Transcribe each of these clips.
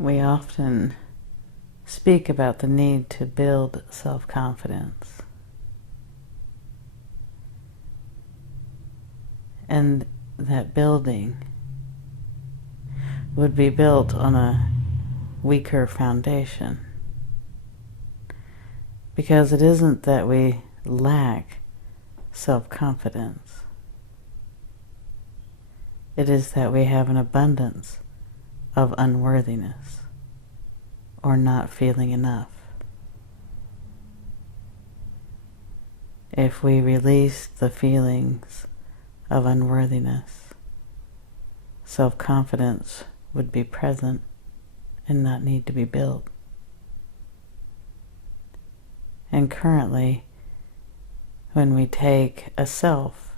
We often speak about the need to build self-confidence. And that building would be built on a weaker foundation. Because it isn't that we lack self-confidence. It is that we have an abundance of unworthiness or not feeling enough. If we release the feelings of unworthiness, self-confidence would be present and not need to be built. And currently, when we take a self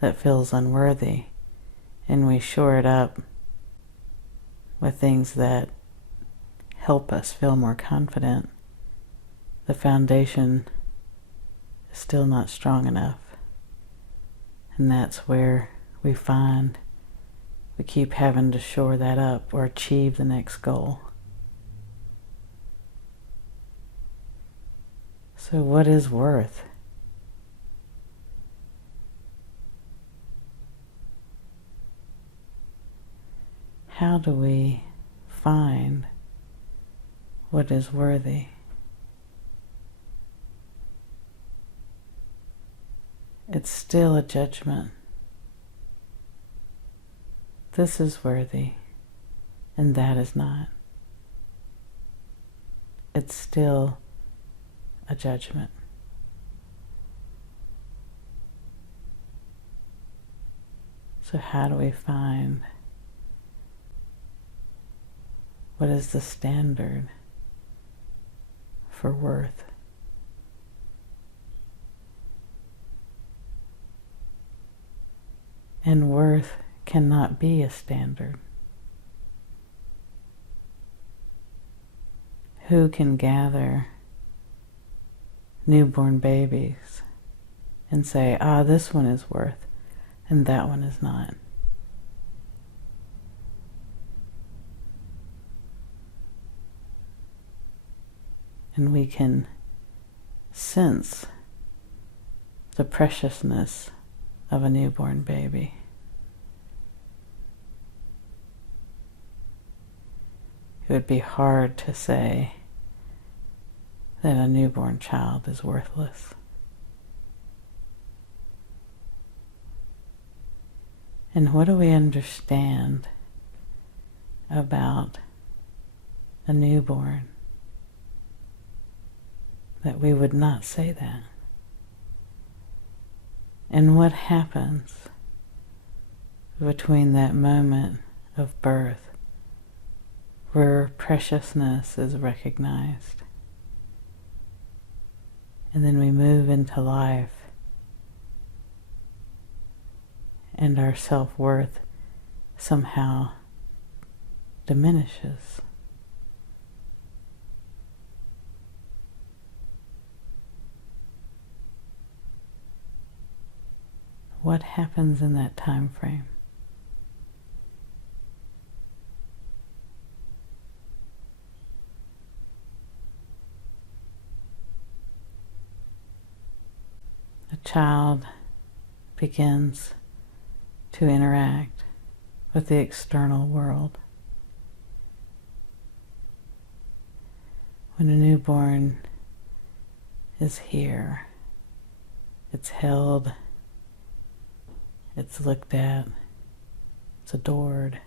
that feels unworthy and we shore it up with things that help us feel more confident, the foundation is still not strong enough. And that's where we find we keep having to shore that up or achieve the next goal. So what is worth? How do we find what is worthy? It's still a judgment. This is worthy, and that is not. It's still a judgment. So how do we find what is the standard for worth? And worth cannot be a standard. Who can gather newborn babies and say, this one is worth and that one is not? And we can sense the preciousness of a newborn baby. It would be hard to say that a newborn child is worthless. And what do we understand about a newborn that we would not say that? And what happens between that moment of birth where preciousness is recognized, and then we move into life and our self-worth somehow diminishes? What happens in that time frame? A child begins to interact with the external world. When a newborn is here, it's held, it's looked at, it's adored,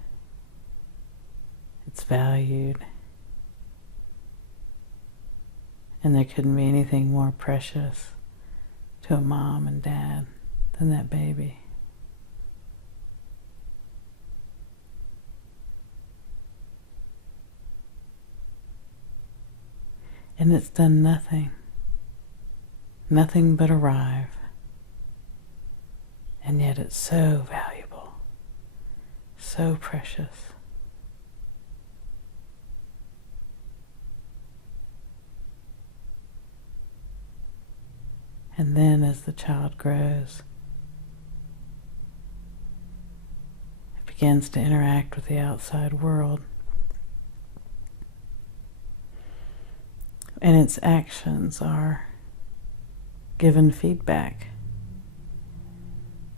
it's valued, and there couldn't be anything more precious to a mom and dad than that baby. And it's done nothing but arrive. And yet it's so valuable, so precious. And then as the child grows, it begins to interact with the outside world. And its actions are given feedback.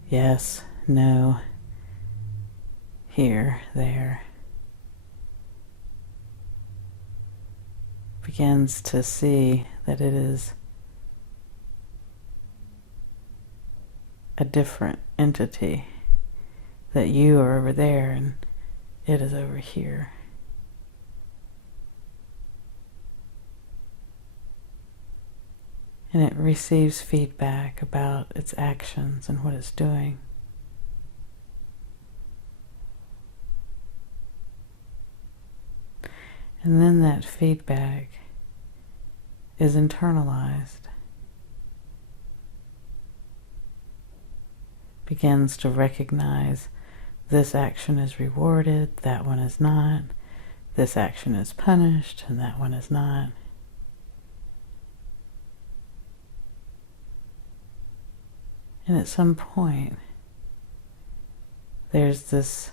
Yes, no, here, there. Begins to see that it is a different entity, that you are over there and it is over here. And it receives feedback about its actions and what it's doing. And then that feedback is internalized, begins to recognize this action is rewarded, that one is not, this action is punished, and that one is not. And at some point, there's this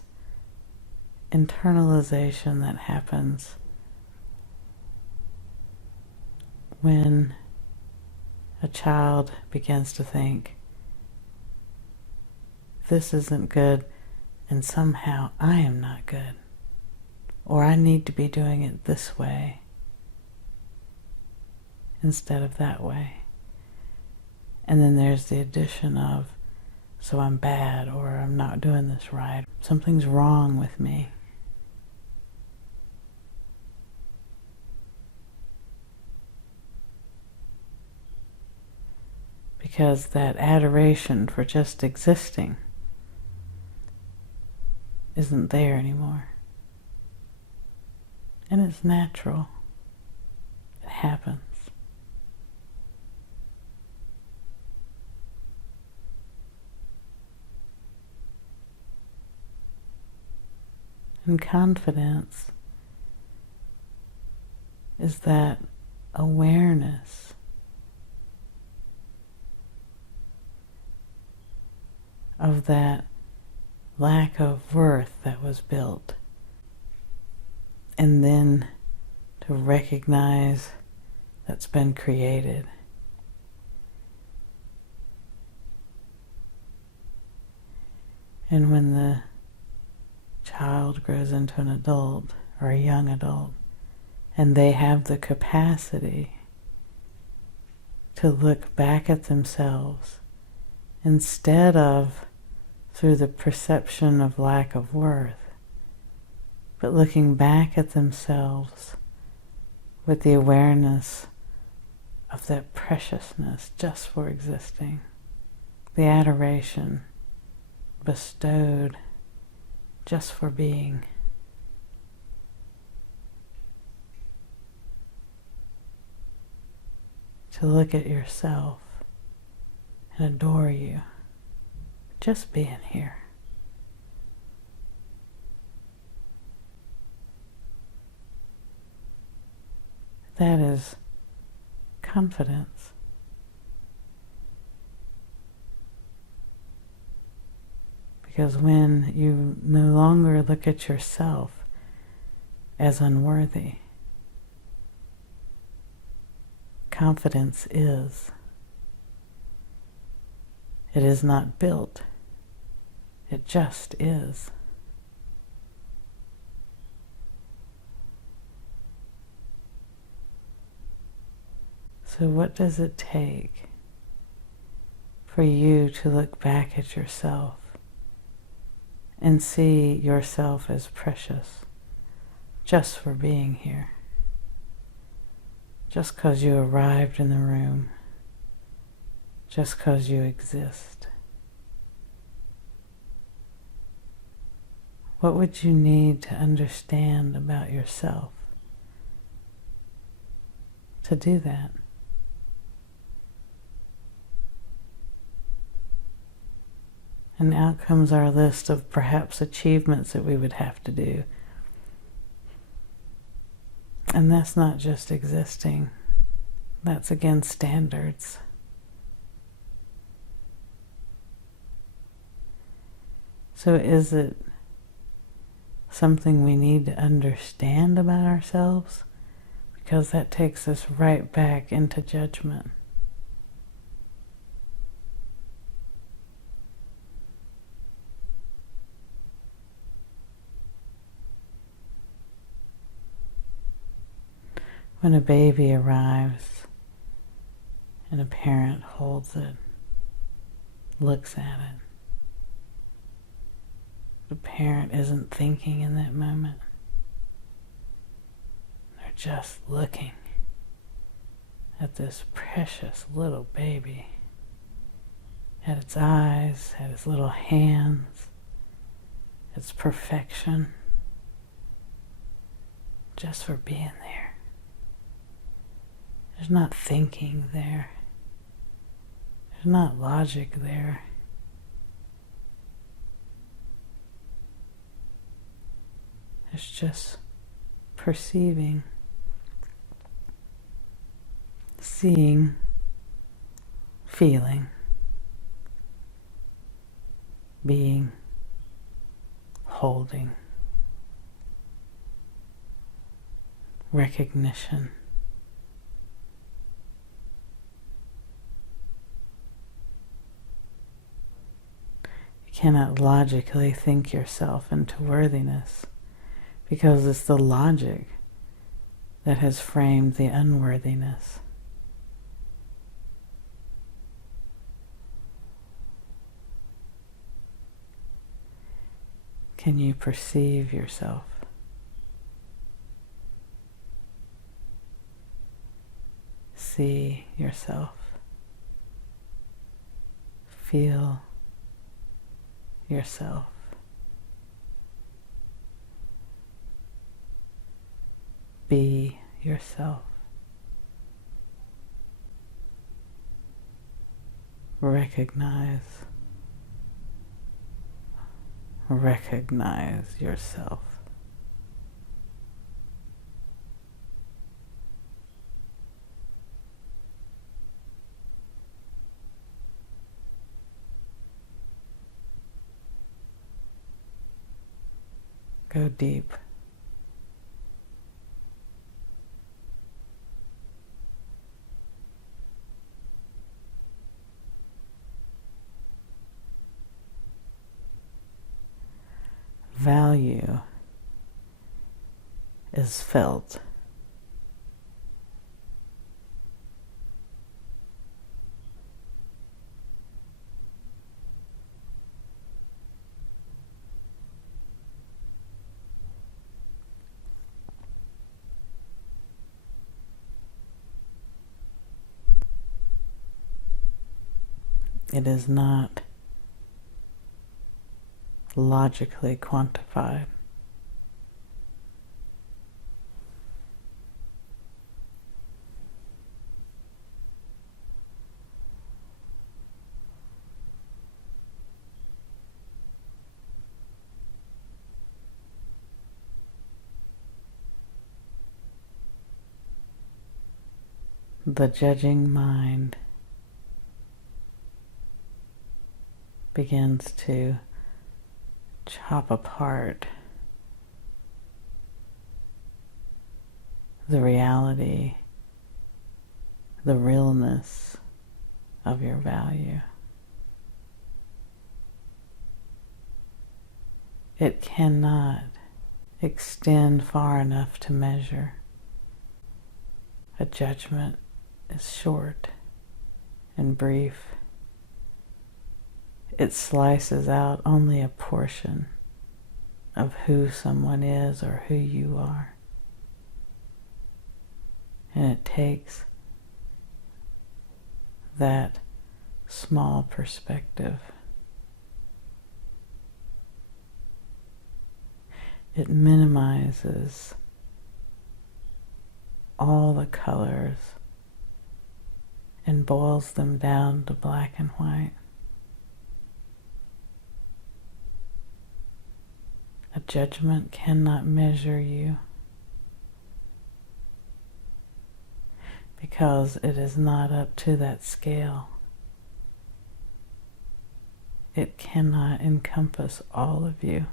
internalization that happens when a child begins to think, this isn't good, and somehow I am not good, or I need to be doing it this way instead of that way. And then there's the addition of, so I'm bad, or I'm not doing this right. Something's wrong with me. Because that adoration for just existing isn't there anymore. And it's natural. It happens. And confidence is that awareness of that lack of worth that was built, and then to recognize that's been created. And when the child grows into an adult or a young adult, and they have the capacity to look back at themselves instead of through the perception of lack of worth, but looking back at themselves with the awareness of that preciousness just for existing, the adoration bestowed just for being. To look at yourself and adore you, just being here. That is confidence. Because when you no longer look at yourself as unworthy, confidence is. It is not built. It just is. So what does it take for you to look back at yourself and see yourself as precious just for being here? Just because you arrived in the room, just because you exist. What would you need to understand about yourself to do that? And out comes our list of perhaps achievements that we would have to do. And that's not just existing. That's again standards. So is it something we need to understand about ourselves? because that takes us right back into judgment. When a baby arrives and a parent holds it, looks at it, the parent isn't thinking in that moment. They're just looking at this precious little baby, at its eyes, at its little hands, its perfection, just for being there. There's not thinking there. There's not logic there. It's just perceiving, seeing, feeling, being, holding, recognition. You cannot logically think yourself into worthiness, because it's the logic that has framed the unworthiness. Can you perceive yourself? See yourself? Feel yourself? Be yourself. Recognize yourself. Go deep. Value is felt. It is not logically quantified. The judging mind begins to chop apart the reality, the realness of your value. It cannot extend far enough to measure. A judgment is short and brief. It slices out only a portion of who someone is or who you are. And it takes that small perspective. It minimizes all the colors and boils them down to black and white. A judgment cannot measure you because it is not up to that scale. It cannot encompass all of you.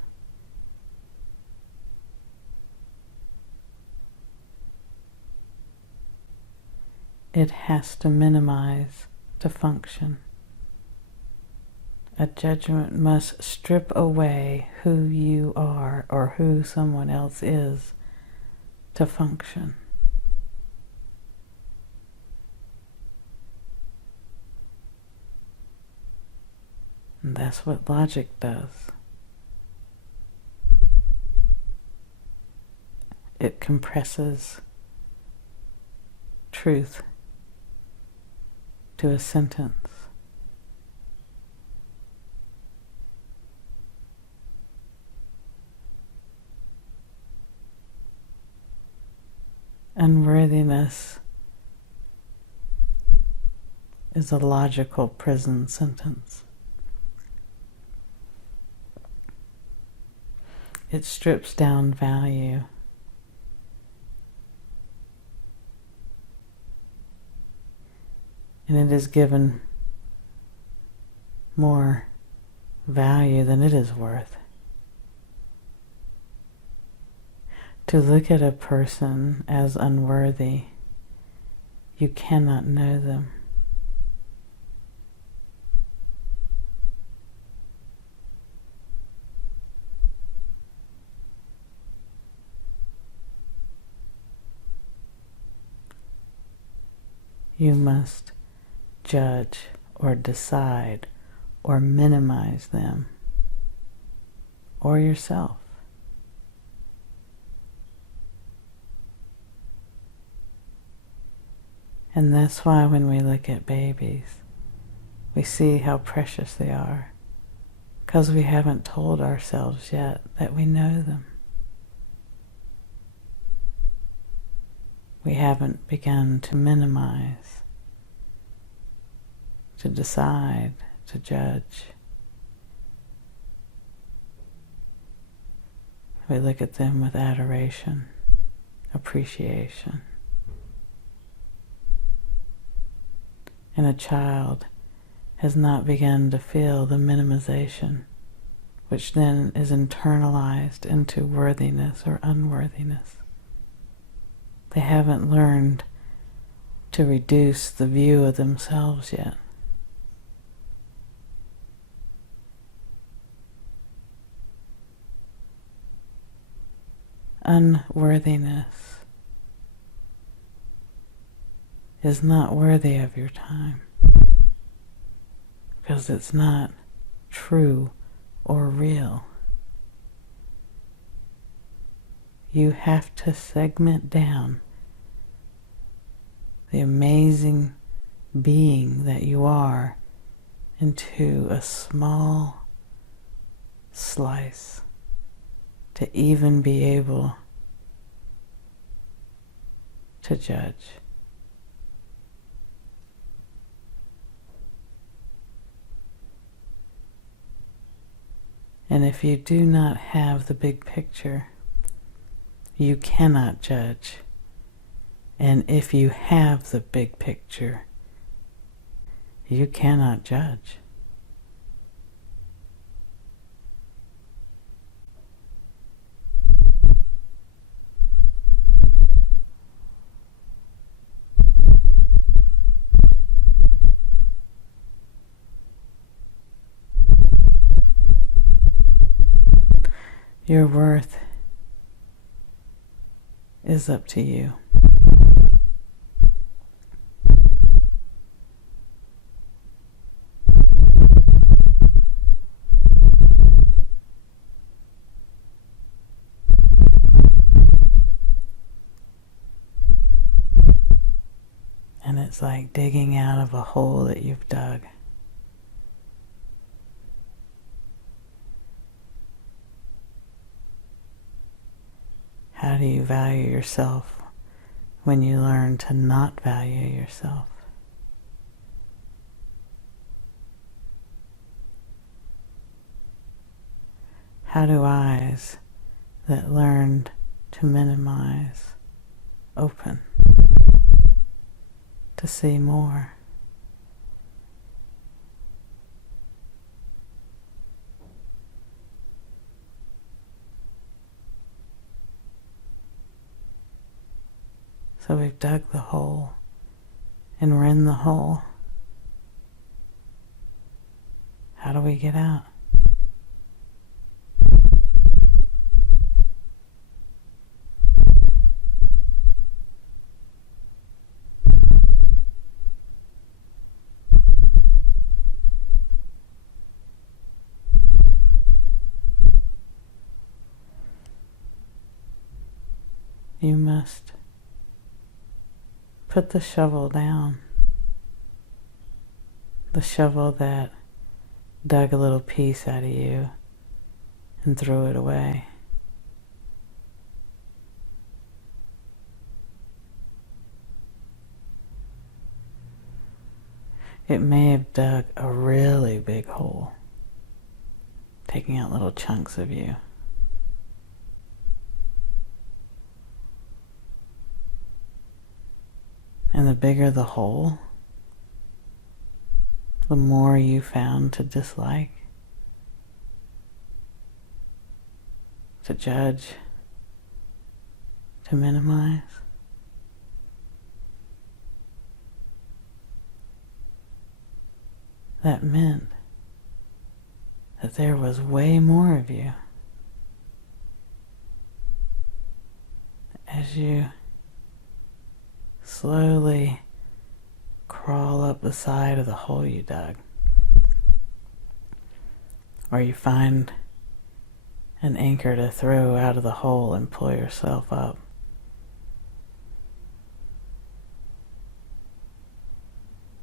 it has to minimize to function. A judgment must strip away who you are or who someone else is to function. And that's what logic does. It compresses truth to a sentence. Unworthiness is a logical prison sentence. It strips down value. And it is given more value than it is worth. To look at a person as unworthy, you cannot know them. You must judge or decide or minimize them or yourself. And that's why when we look at babies, we see how precious they are, because we haven't told ourselves yet that we know them. We haven't begun to minimize, to decide, to judge. We look at them with adoration, appreciation. And a child has not begun to feel the minimization, which then is internalized into worthiness or unworthiness. They haven't learned to reduce the view of themselves yet. Unworthiness is not worthy of your time because it's not true or real. You have to segment down the amazing being that you are into a small slice to even be able to judge. And if you do not have the big picture, you cannot judge. And if you have the big picture, you cannot judge. Your worth is up to you. And it's like digging out of a hole that you've dug. How do you value yourself when you learn to not value yourself? How do eyes that learned to minimize open to see more? So we've dug the hole, and we're in the hole. How do we get out? You must put the shovel down. The shovel that dug a little piece out of you and threw it away. It may have dug a really big hole, taking out little chunks of you. And the bigger the hole, the more you found to dislike, to judge, to minimize. That meant that there was way more of you. As you slowly crawl up the side of the hole you dug, or you find an anchor to throw out of the hole and pull yourself up.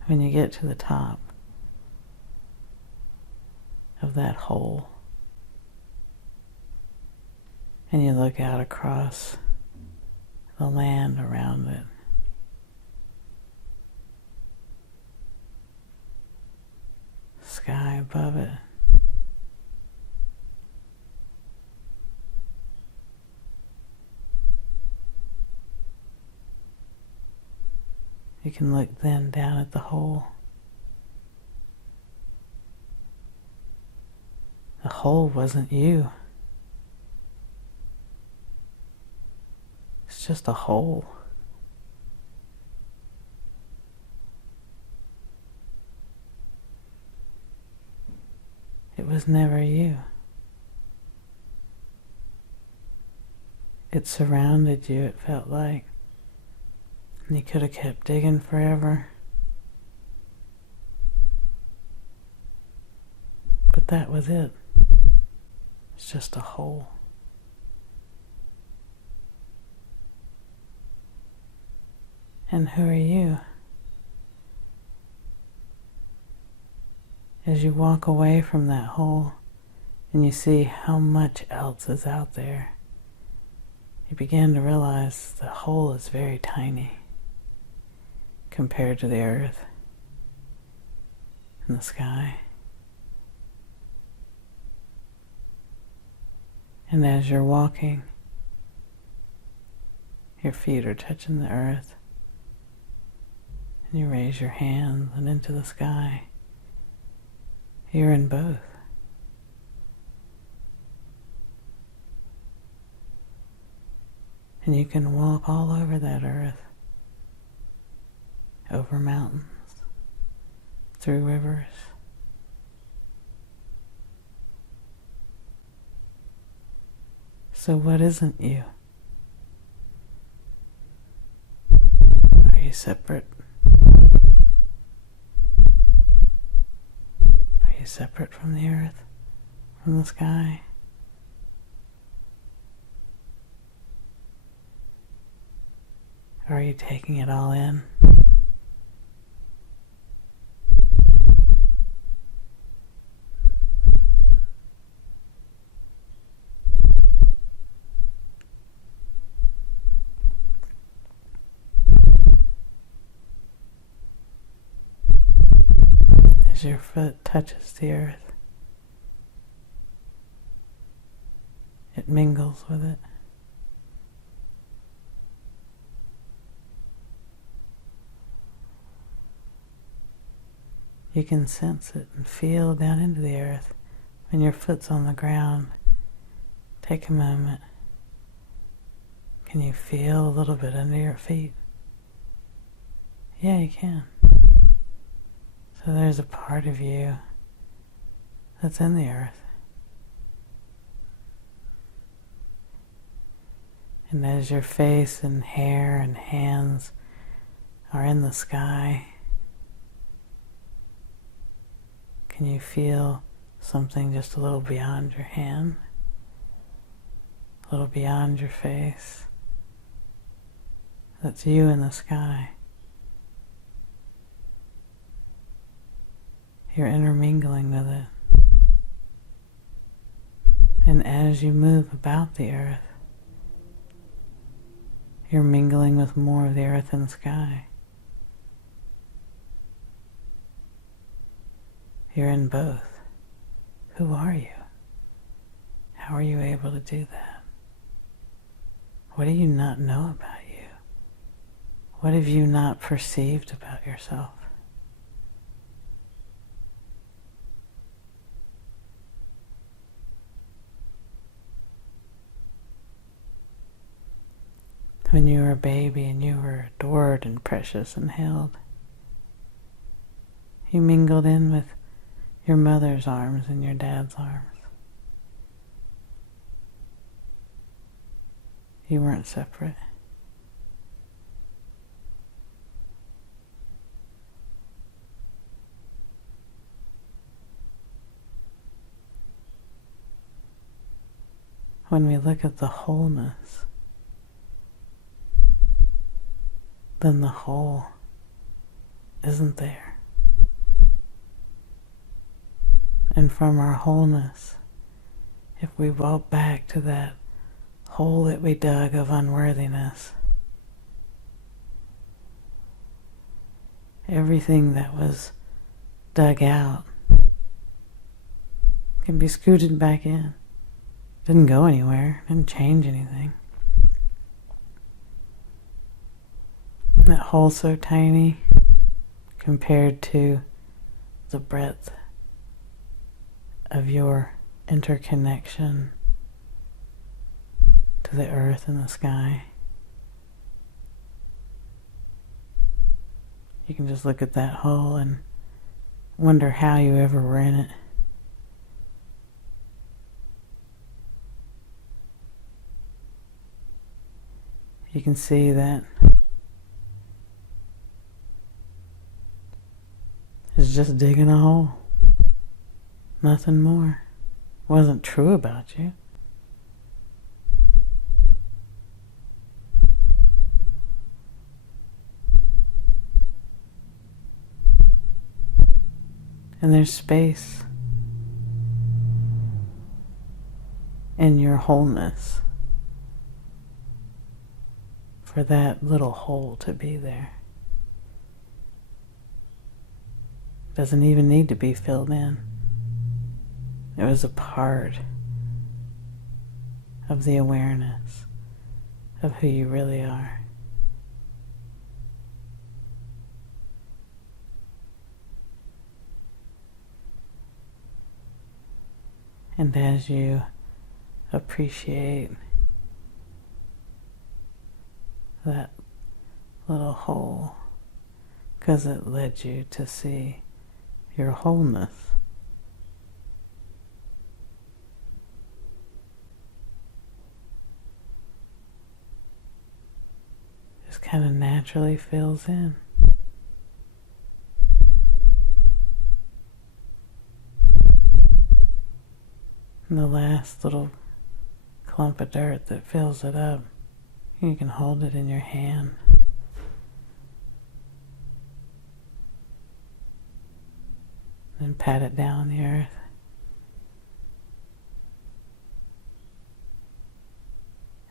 When you get to the top of that hole and you look out across the land around it, sky above it, you can look then down at the hole. The hole wasn't you. It's just a hole. It was never you. It surrounded you, it felt like. And you could have kept digging forever. But that was it. It's just a hole. And who are you? As you walk away from that hole and you see how much else is out there, you begin to realize the hole is very tiny compared to the earth and the sky. And as you're walking, your feet are touching the earth, and you raise your hands and into the sky. You're in both. And you can walk all over that earth, over mountains, through rivers. So what isn't you? Are you separate? Are you separate from the earth, from the sky? Or are you taking it all in? As your foot touches the earth, it mingles with it. You can sense it and feel down into the earth when your foot's on the ground. Take a moment. Can you feel a little bit under your feet? Yeah, you can. So there's a part of you that's in the earth. And as your face and hair and hands are in the sky, can you feel something just a little beyond your hand? A little beyond your face? That's you in the sky. You're intermingling with it. And as you move about the earth, you're mingling with more of the earth and sky. You're in both. Who are you? How are you able to do that? What do you not know about you? What have you not perceived about yourself? When you were a baby and you were adored and precious and held, you mingled in with your mother's arms and your dad's arms. You weren't separate. When we look at the wholeness, then the whole isn't there. And from our wholeness, if we walk back to that hole that we dug of unworthiness, everything that was dug out can be scooted back in. Didn't go anywhere, didn't change anything. That hole so tiny compared to the breadth of your interconnection to the earth and the sky. You can just look at that hole and wonder how you ever were in it. You can see that it's just digging a hole. Nothing more. Wasn't true about you. And there's space in your wholeness for that little hole to be there. Doesn't even need to be filled in. It was a part of the awareness of who you really are. And as you appreciate that little hole, because it led you to see your wholeness, just kind of naturally fills in. And the last little clump of dirt that fills it up, you can hold it in your hand. And pat it down the earth.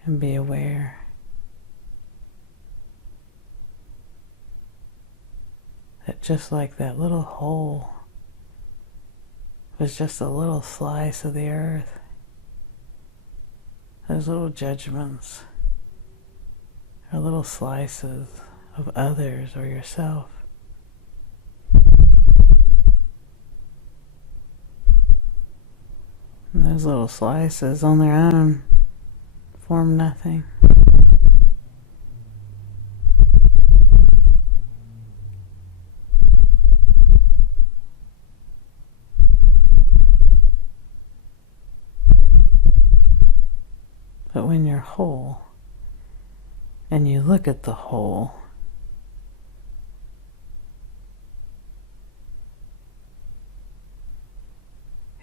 And be aware that just like that little hole was just a little slice of the earth, those little judgments are little slices of others or yourself. And those little slices on their own form nothing. when you're whole and you look at the whole,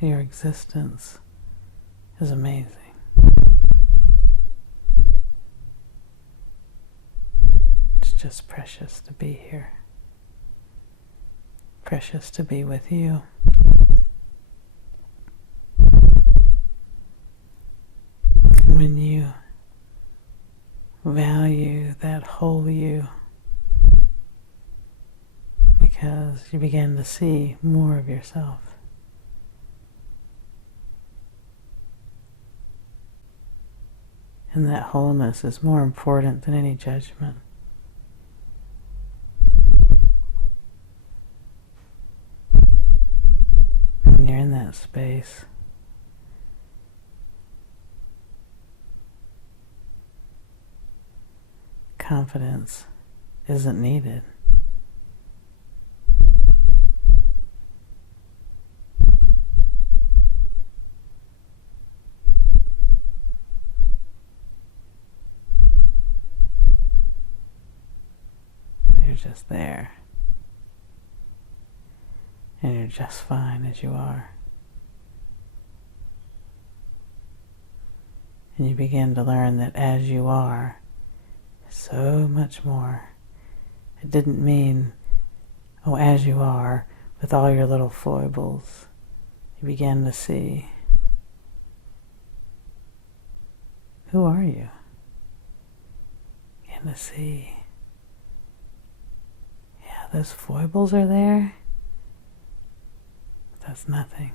your existence is amazing. It's just precious to be here. Precious to be with you. And when you value that whole you, because you begin to see more of yourself. And that wholeness is more important than any judgment. When you're in that space, confidence isn't needed. You're just there. And you're just fine as you are. And you begin to learn that as you are, so much more. It didn't mean, oh, as you are, with all your little foibles. You begin to see, who are you? You begin to see, yeah, those foibles are there. That's nothing.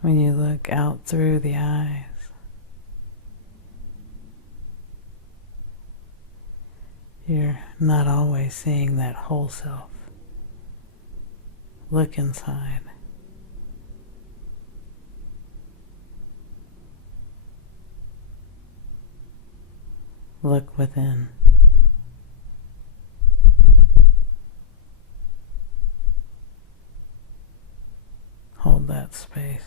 When you look out through the eyes, you're not always seeing that whole self. Look inside. Look within. Hold that space.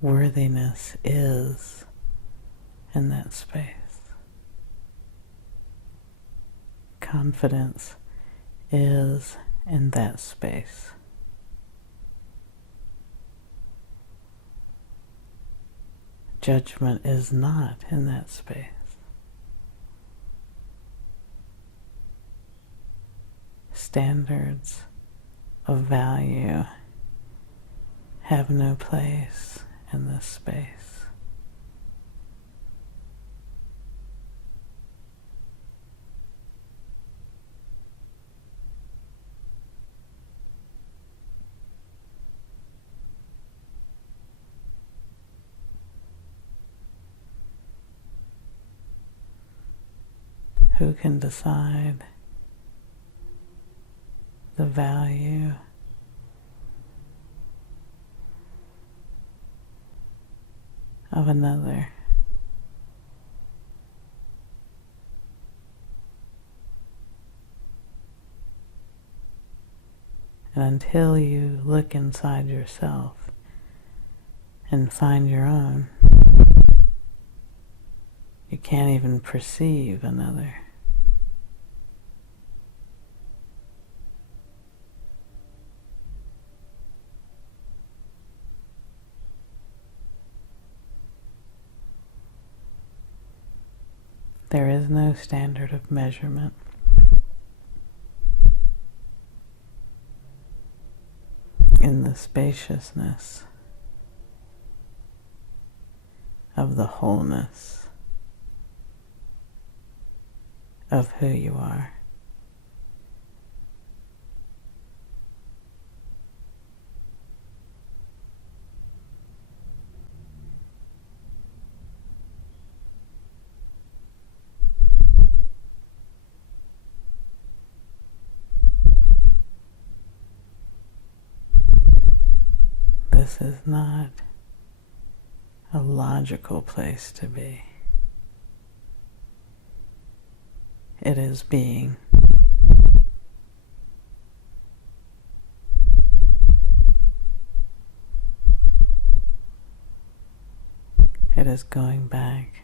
Worthiness is in that space. Confidence is in that space. Judgment is not in that space. Standards of value have no place in this space. Who can decide the value of another? And until you look inside yourself and find your own, you can't even perceive another. There is no standard of measurement. In the spaciousness of the wholeness of who you are. This is not a logical place to be. It is being. It is going back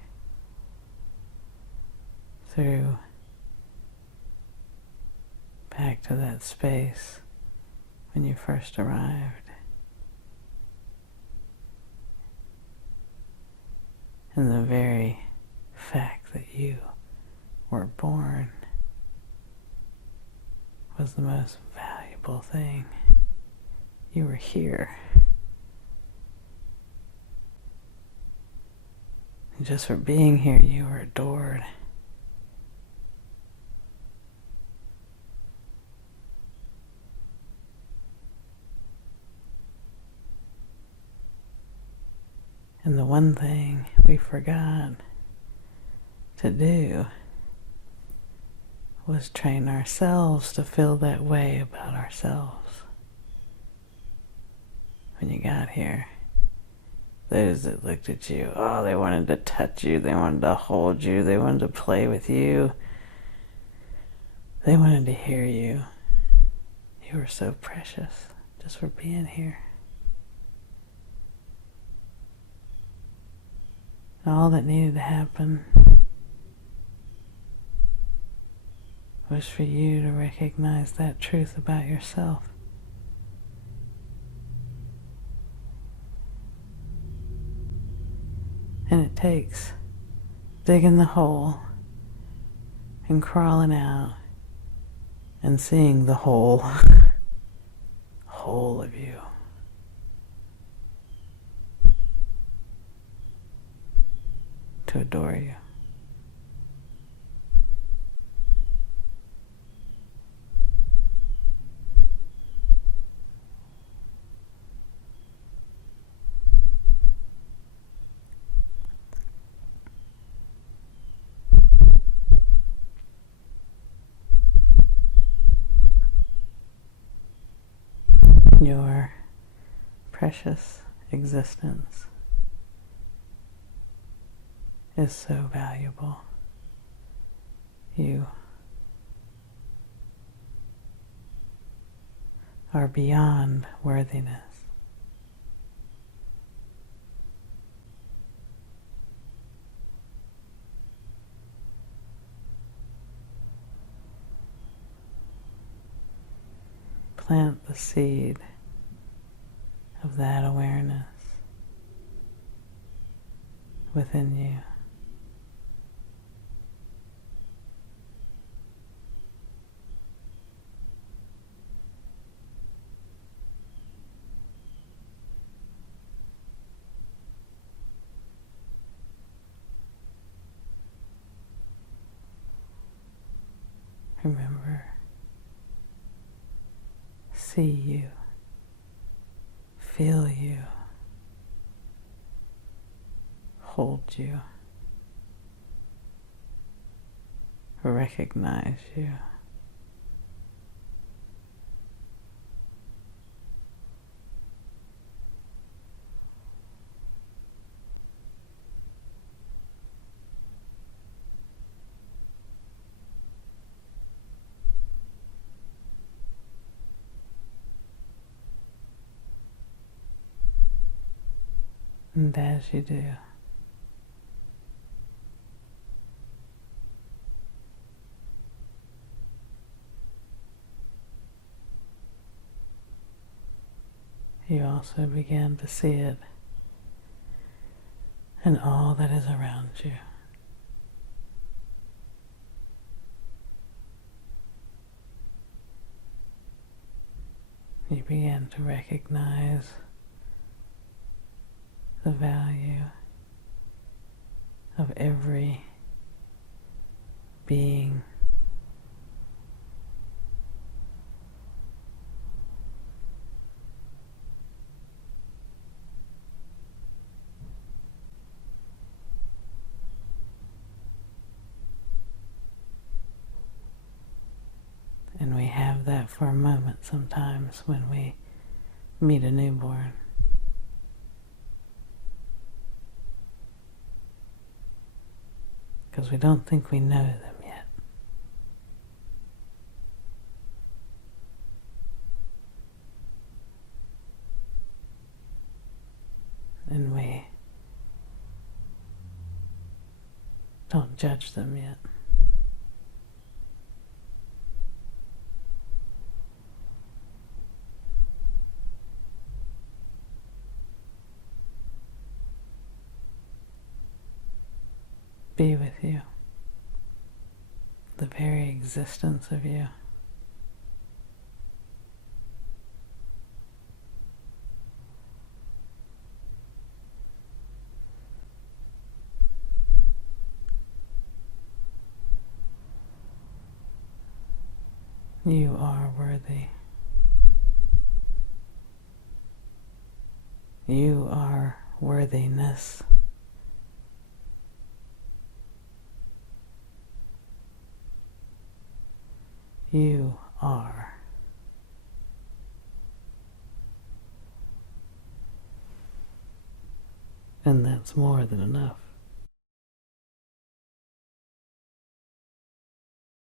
back to that space when you first arrived. And the very fact that you were born was the most valuable thing. You were here. And just for being here, you were adored. And the one thing we forgot to do was train ourselves to feel that way about ourselves. When you got here, those that looked at you, oh, they wanted to touch you, they wanted to hold you, they wanted to play with you, they wanted to hear you. You were so precious just for being here. All that needed to happen was for you to recognize that truth about yourself. And it takes digging the hole and crawling out and seeing the whole of you. To adore you. Your precious existence is so valuable. You are beyond worthiness. Plant the seed of that awareness within you. Remember, see you, feel you, hold you, recognize you. And as you do, you also begin to see it in all that is around you. You begin to recognize the value of every being. And we have that for a moment sometimes when we meet a newborn. because we don't think we know them yet. And we don't judge them yet. Be with you, the very existence of you. You are worthy. You are worthiness. You are. And that's more than enough.